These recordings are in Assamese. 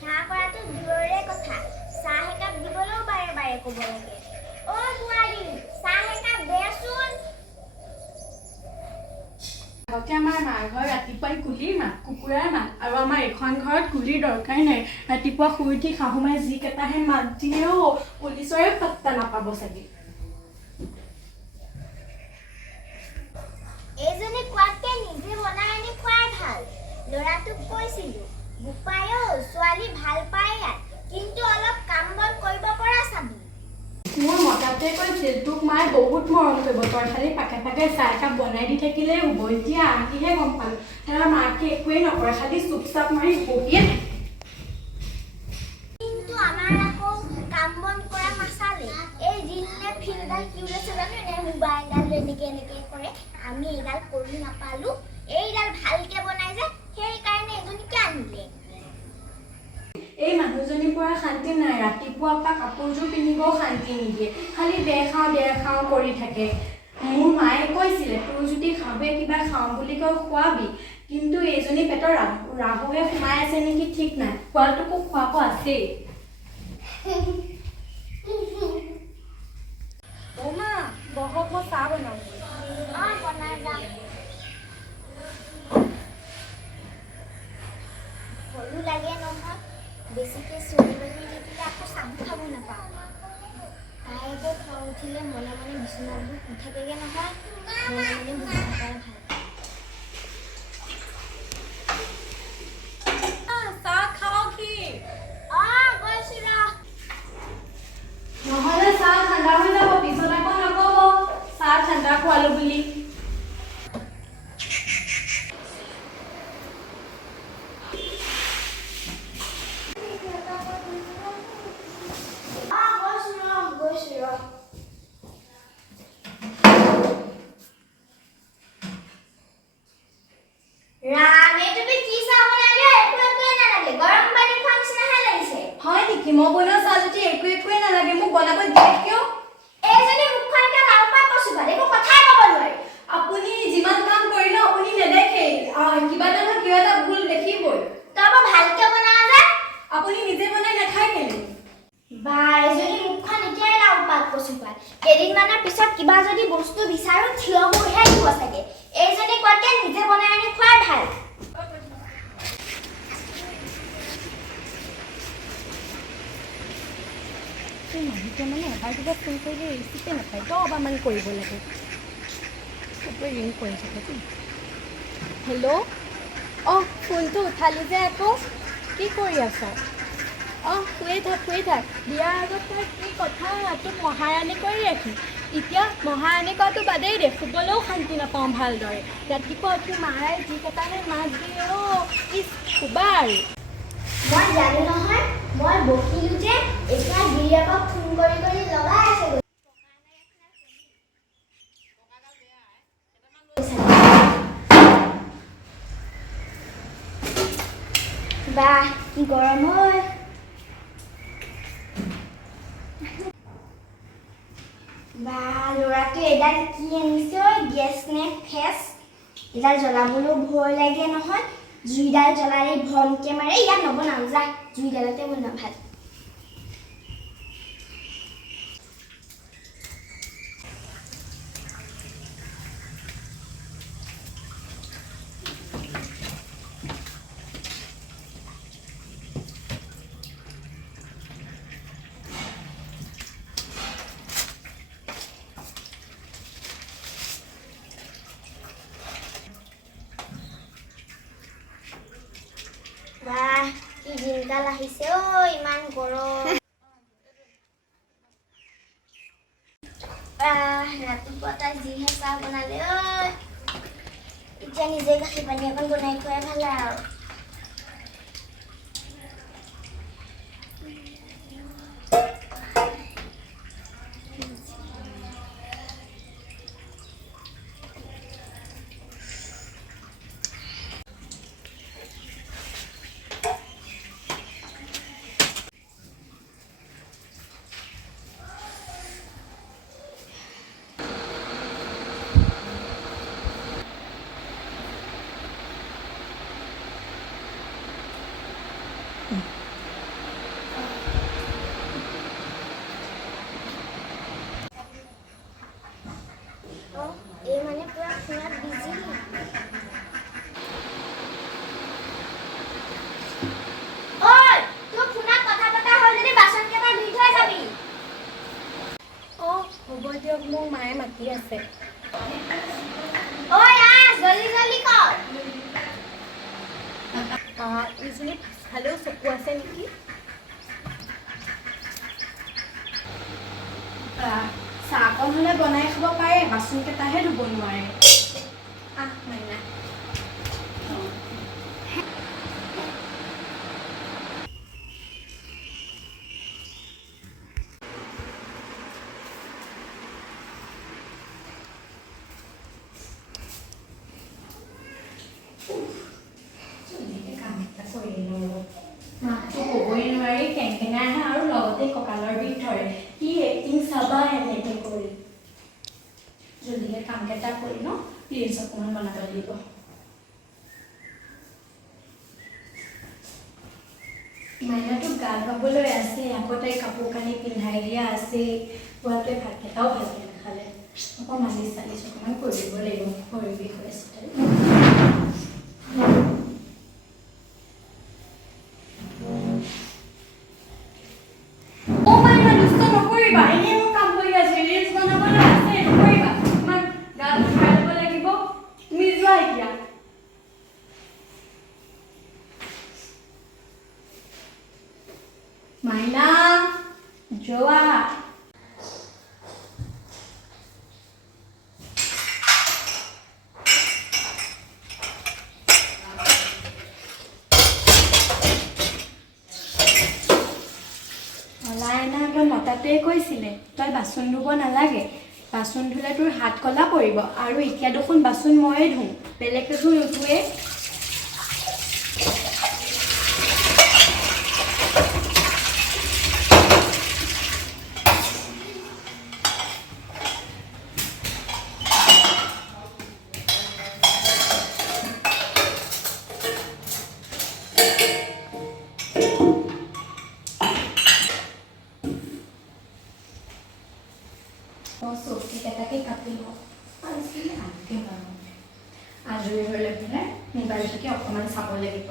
সেৱা কৰাটো দূৰৰে কথা, চাহ একাপ দিবলৈও বাৰে বাৰে ক'ব লাগে। অ' বোৱাৰী, চাহ একাপ দেচোন। আগতে আমাৰ মাৰ ঘৰ ৰাতিপুৱাই কুলিৰ মাত, কুকুৰাৰ মাত, আৰু আমাৰ এখন ঘৰত কুলিৰ দৰকাৰেই নাই। ৰাতিপুৱা শুই উঠি শাহুমাই যিকেইটাহে মাত দিলেও পুলিচৰে পাত্তা নাপাব চাগে। এইজনী কোৱাতকে নিজে বনাই আনি খুৱাই ভাল। ল'ৰাটোক কৈছিলো, বোপাই ছোৱালী ভাল পায় ইয়াত, কিন্তু অলপ কাম বন কৰিব পৰা চাবি। মোৰ মতাটোৱে কৈছিল তোক মায়ে বহুত মৰম কৰিব, তই খালি পাকে পাকে চাহ একাপ বনাই দি থাকিলেই হ'ব। এতিয়া আহিহে গম পালো তাৰ মাকে একোৱেই নকৰে, খালি চুপচাপ মাৰি বহিয়ে থাকে। কিন্তু আমাৰ আকৌ কাম বন কৰা নাচালে। এই দিনে ফিল্ডাল কি ওলাইছে জানো, এনে মোবাইলডাল এনেকে কৰে। আমি এইডাল কৰি নাপালো, এইডাল ভালকে বনাই যে, সেইকাৰণে এজনীকে আনিলে। এই মানুহজনীৰ পৰা শান্তি নাই, ৰাতিপুৱাৰ পৰা কাপোৰযোৰ পিন্ধিবও শান্তি নিদিয়ে, খালি দে খাওঁ কৰি থাকে। মোৰ মায়ে কৈছিলে তোৰ যদি খাবে কিবা খাওঁ বুলি কয় খোৱাবি, কিন্তু এইজনী পেটৰ ৰাহুৱে সোমাই আছে নেকি ঠিক নাই, খোৱাটোকো খুৱাব আছেই। অ' মা বহক, মই চাহ বনাওঁ। বনাই যাম। ভয়ো লাগে নহয়, বেছিকে চুলি বান্ধি থাকিলে আকৌ চাবু খাব নাপাওঁ। তাই আকৌ খং উঠিলে মনে মনে বিচনাবোৰ শুই থাকেগে নহয়, মনে মনে বুজি নকৰে ভাল। চাহ খাওঁ কি? গৈছো ৰ। নহ'লে চাহ ঠাণ্ডা হৈ যাব, পিছত আকৌ নকব চাহ ঠাণ্ডা খোৱালো বুলি। গৈছো ৰ। ৰামে তুমি কি চাহ বনালি? একোৱে নালাগে, গৰম পানী খোৱা নিচিনাহে লাগিছে। হয় নেকি? মই বনোৱা চাহ যদি একোৱেই নালাগে, মোক বনাব দিয়ে কিয়? এইজনী মুখখনকে লাল পাই কৈছো বাৰু, একো কথাই ক'ব নোৱাৰি। আপুনি যিমান কাম কৰিলেও আপুনি নেদেখেই, কিবা এটা ভুল দেখিবই। তই বৰ ভালকে বনাও যে। আপুনি নিজে বনাই নাখায় কেলে? বা এজনী মুখখন এতিয়াই লাল পাত কচু পাত। কেইদিনমানৰ পিছত কিবা যদি বস্তু বিচাৰো থিয় হৈহে দিব চাগে। এইজনী কোৱাতকে নিজে বনাই আনি খুৱাই ভাল। মানুহটোৱে মানে এবাৰ দুবাৰ ফোন কৰিলে ৰিচিভে নাপায়, দহবাৰমান কৰিব লাগে। চবৰে ৰিং কৰি থাকে। হেল্ল', ফোনটো উঠালি যে আকৌ, কি কৰি আছ? শুই থাক। বিয়াৰ আগত তই কি কথা, তোক মহাৰাণী কৰি ৰাখি, এতিয়া মহাৰাণী কৰাটো বাদেই দে, শুবলৈও শান্তি নাপাওঁ ভালদৰে। ৰাতিপুৱা উঠি মায়ে যিকেইটাহে মাত দিয়ে, শুবা আৰু। মই জানো নহয়, মই বকিলো যে, এতিয়া গিৰিয়েকক ফোন কৰি লগাই আছে। বাহ কি গৰম হয়। বা ল'ৰাটোৱে এডাল কি আনিছে, গেছ নে ফেচ, এডাল জ্বলাবলৈও ভয় লাগে নহয়। জুইডাল জ্বলালে ভমকে মাৰে, ইয়াত নবনাও যা, জুইডালতে বনাম ভাত। বাহ কি দিনকাল আহিছে ইমান গৰম। ৰাতিপুৱা তাই যিহে চাহ বনালে এতিয়া নিজে গাখীৰ পানী অকণ বনাই খুৱাই ভাল আৰু। বাকী আছে। ঐ জলদি জলদি কৰ। ইজনী পাছফালেও চকু আছে নেকি? চাহকণ হ'লে বনাই খাব পাৰে, বাচন কেইটাহে ধুব নোৱাৰে। মাইনা মাকটো ক'বই নোৱাৰি, কেংকেঙাই আহে আৰু লগতে কঁকালৰ বিষ ধৰে। কি এক্টিং চাবা এনেকে কৰি। জলদিকে কামকেইটা কৰি ন, ৰিলছ অকণমান বনাব লাগিব। মাইনাটো গা ধুবলৈ আছে, আকৌ তাই কাপোৰ কানি পিন্ধাই দিয়া আছে। পোৱাটোৱে ভাতকেইটাও ভালকৈ নাখালে। আকৌ মালিচ চালিচ অকণমান কৰি দিব লাগিব, ভৰিৰ বিষ হৈ আছে তাই। মাইনা যোৱা। লাইনাকে মতাটোৱে কৈছিলে তই বাচন ধুব নালাগে, বাচন ধুলে তোৰ হাত কলা পৰিব। আৰু এতিয়া দেখোন বাচন ময়ে ধুওঁ, বেলেগে দেখোন নুধুৱে। চব্জি কেইটাকে কাটি লওঁ, আজৰি হৈ লৈ পেলাই মোবাইলটোকে অকণমান চাব লাগিব।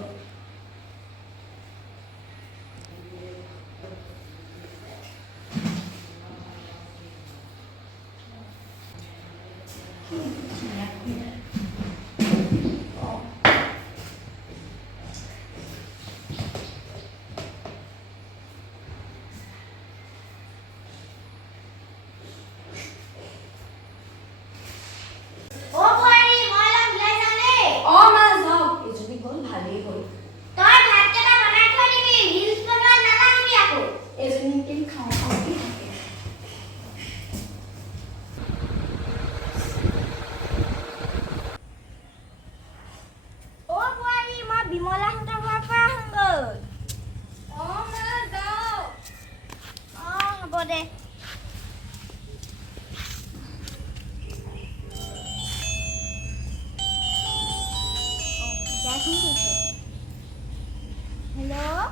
হেল্ল',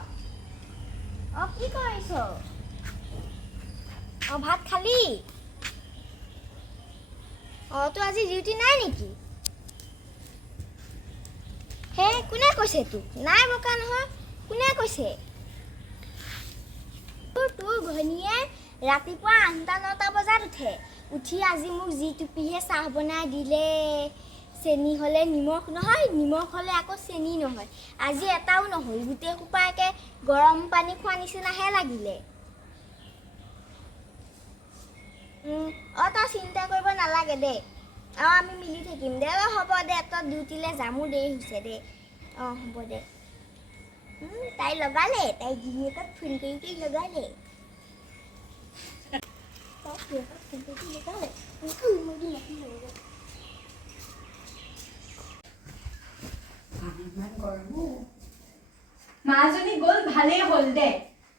কি কৰিছ? ভাত খালি? তো আজি ডিউটি নাই নেকি? হে কোনে কৈছে তোক? নাই বোকা নহয়, কোনে কৈছে? তোৰ ঘনীয়ে ৰাতিপুৱা 8-9 বজাত উঠে, উঠি আজি মোক যি টুপিহে চাহ বনাই দিলে। চেনি হ'লে নিমখ নহয়, নিমখ হ'লে আকৌ চেনি নহয়। আজি এটাও নহ'ল, গোটেই সোপা একে গৰম পানী খোৱা নিচিনাহে লাগিলে। তই চিন্তা কৰিব নালাগে দে, আমি মিলি থাকিম দে। হ'ব দে, তই ডিউটিলৈ যামো দেৰি হৈছে দে। হ'ব দে। তাই লগালে, তাই গিৰিয়েকক ফোন কৰি লগালে। মাজনী গ'ল, ভালেই হ'ল দে।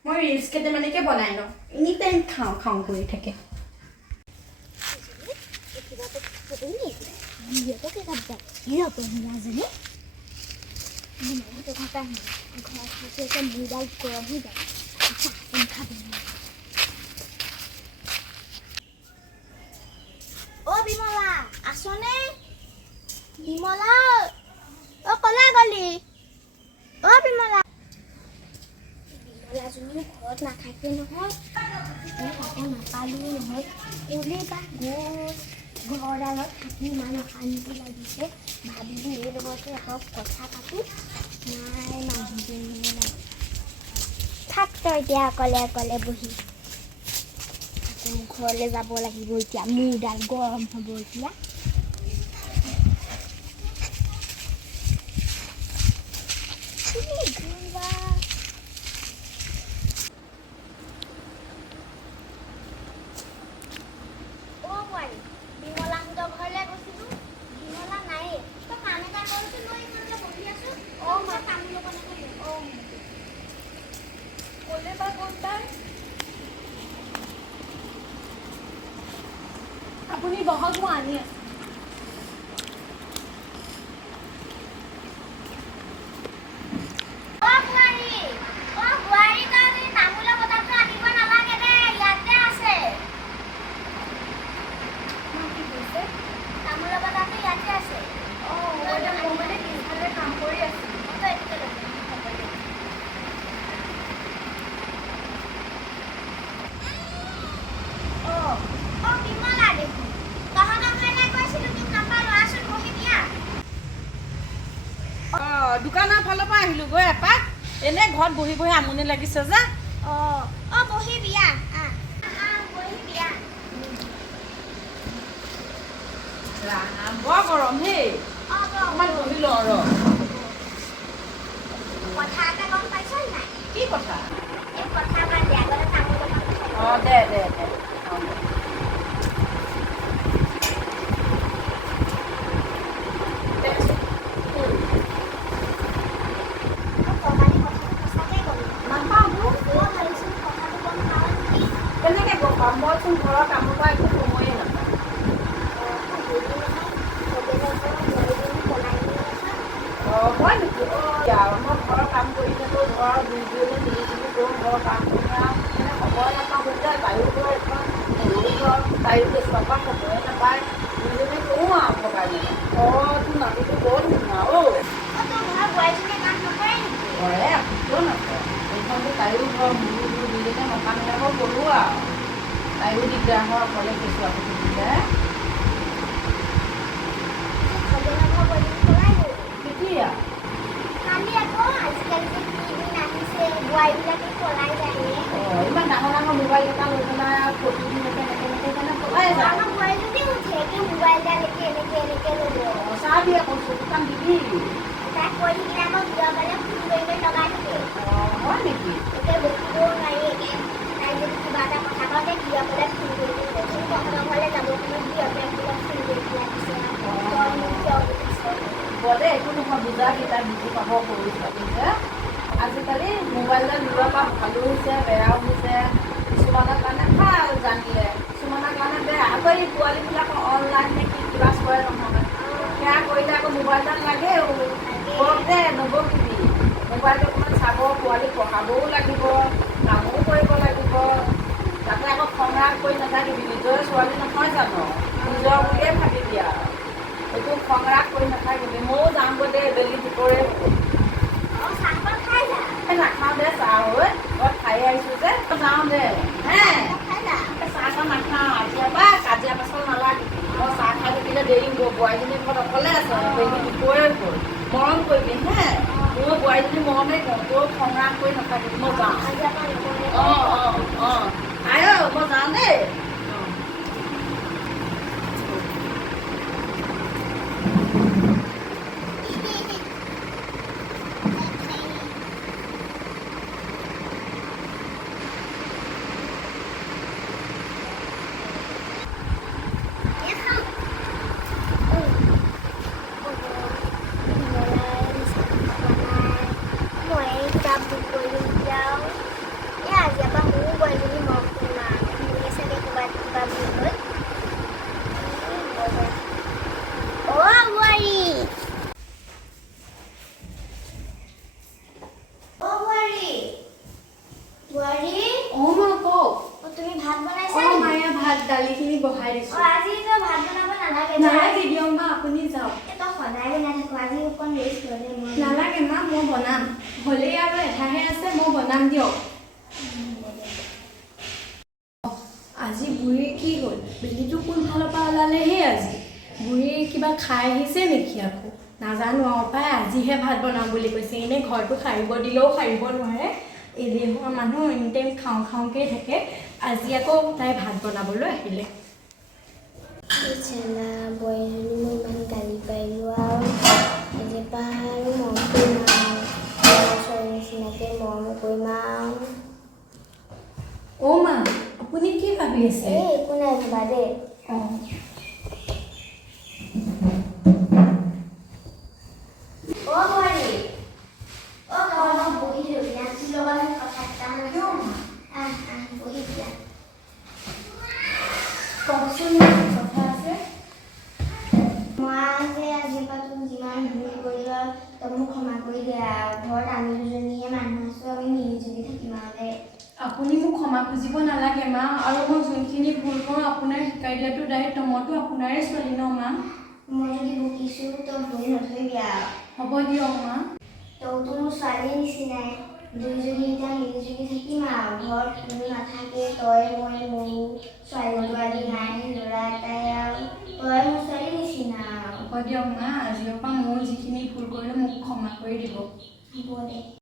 মই ৰিলছ কেইটামানকে বনাই লওঁ, এনি টাইম খাওঁ খাওঁ কৰি থাকে। বিমলা আছনে? বিমলা কলা গলি? বিমলা বিমলাজনী ঘৰত নাথাকে নহয়, তাকে নাপালো নহয়। ক'লে বা গ'ল? ঘৰডালত থাকি ইমান অশান্তি লাগিছে ভাবিলোঁ এই লগতে অলপ কথা পাতোঁ নাই মানুহজনী নাই থাক তই এতিয়া অকলে অকলে বহি আকৌ ঘৰলৈ যাব লাগিব এতিয়া মূৰডাল গৰম হ'ব এতিয়া আপুনি বহক মই আনি আছোঁ দোকানৰ ফালৰ পৰা আহিলোঁ গৈ এপাক এনেই ঘৰত বহি বহি আমনি লাগিছে যে বহি বিয়া বহি বিয়া বৰ গৰম হেই অকণমান বহি লওঁ ৰ কথা এটা গম পাইছ নাই কি কথা এই কথা এটা দিয়া গ'লে তামোল দে কেনেকৈ গম পাম মইচোন ঘৰৰ কামৰ পৰা একো সময়ে নাপাওঁ হয় নেকি মই ঘৰৰ কাম কৰি থাকোঁ ঘৰৰ দুইজনে মিলি জুলি কৰোঁ ঘৰৰ কাম কৰি আৰু সময় নাপাওঁ গৈ তাইও ঘৰ এখন সৰু ঘৰ তাইও কেঁচুৱাৰ পৰা সময়ে নাপায় দুইজনে কৰোঁ আৰু ভগাই মেলি তোৰ নাতিটো বৰ ধুনীয়া কৰে কিয় নকৰে এইখনটো তাইও ঘৰ মোৰো ঘৰ দুইজনে মকা মিলাব কৰোঁ আৰু তাইও দিগদাৰ হয় অকলে কেঁচুৱাটো দিলে কেতিয়া ইমান ডাঙৰ ডাঙৰ মোবাইল এটা লৈ পেলাই আৰু প্ৰতিদিন এনেকৈ পলাই যায় চাহ দিয়ে আকৌ চকু কাম দিবি হয় নেকি বলে একো নহয় বুজা কেইটা বুজি পাব সৰু ছোৱালী যে আজিকালি মোবাইলডাল লোৱাৰ পৰা ভালো হৈছে বেয়াও হৈছে কিছুমানৰ কাৰণে ভাল জানিলে কিছুমানৰ কাৰণে বেয়া আকৌ এই পোৱালীবিলাকৰ অনলাইন নে কি ক্লাছ কৰে নহয় সেয়া কৰিলে আকৌ মোবাইলডাল লাগেও বৰ দে নবকিবি মোবাইলটো অকণমান চাব পোৱালি পঢ়াবও লাগিব কামো কৰিব লাগিব তাতে আকৌ খং ৰাগ কৰি নাথাকিবি নিজৰ ছোৱালী নহয় জানো নিজৰ বুলিয়ে ভাবিবি আৰু এইটো খং ৰাগ কৰি নাথাকিবি ময়ো যাওঁগৈ দে বেলি দুপৰে নাখাওঁ দে চাহ হৈ ঘৰত খাই আহিছোঁ যে যাওঁ দে হে চাহ নাখাওঁ আজিৰ পৰা কাজিয়া পাচল নালাগিবি মই চাহ খাই থাকিলে দেৰি হ'ব বোৱাৰীজনীৰ ঘৰত অকলে আছে বেলি দুপৰে গ'ল মৰম কৰিবি হে মোৰ বোৱাৰীজনী মৰমেই কৰোঁ তোৰ খং ৰাগ কৰি নাথাকিবি মই যাওঁ আই মই যাওঁ দেই দালিখিনি বহাই দিছোঁ আজি তো ভাত বনাব নালাগে নালাগে দিয়ক মা আপুনি যাওক তো সদায় বনাই থাকো আজি অকণ ৰেষ্ট ল'লে মই নালাগে মা মই বনাম হ'লেই আৰু এঠাহে আছে মই বনাম দিয়ক আজি বুঢ়ী কি হ'ল বেলিটো কোনফালৰ পৰা ওলালেহে আজি বুঢ়ী কিবা খাই আহিছে নেকি আকৌ নাজানো আৰু পাই আজিহে ভাত বনাম বুলি কৈছে এনেই ঘৰটো সাৰিব দিলেও সাৰিব নোৱাৰে এলেহুৱা মানুহ এনি টাইম খাওঁ খাওঁকৈ থাকে আজি আকৌ তাই ভাত বনাবলৈ আহিলে বোৱাৰীজনী মই ইমান গালি পাৰিলোঁ আৰু আজিৰপৰা আৰু মৰম কৰিম আৰু ছোৱালী নিচিনাকৈ মৰম কৰিম আৰু অ' মা আপুনি কি ভাবি আছে এই একো নাই ভাবা দেই অঁ অ' বোৱাৰী অ' মই বহি দিওঁ তোৰ লগত কথা এটা বহি দিয়া কওকচোন কথা আছে মই যে আজিৰপৰা তোক যিমান ভুল কৰিলোঁ আৰু তই মোক ক্ষমা কৰি দিয়া ঘৰত আমি দুজনীয়ে মানুহ আছোঁ আমি মিলিজুলি থাকিম আৰু দে আপুনি মোক ক্ষমা খুজিব নালাগে মা আৰু মই যোনখিনি ভুল কৰোঁ আপোনাৰ শিকাই দিয়াটো দায়িত্ব মইতো আপোনাৰে ছোৱালী ন মা মই যদি বকিছোঁ তই ভুল নধৰিবি আৰু হ'ব দিয়ক মা তইতো মোৰ ছোৱালীৰ নিচিনাই দুইজনী এতিয়া মিলিজুলি থাকিম আৰু ঘৰত কোনো নাথাকে তই মই মোৰো ছোৱালী তোৱালী নাই ল'ৰা এটাই আৰু তই মোৰ ছোৱালীৰ নিচিনা আৰু হ'ব দিয়ক মা আজিৰ পৰা মোৰ যিখিনি ভুল কৰিলোঁ মোক ক্ষমা কৰি দিব হ'ব দে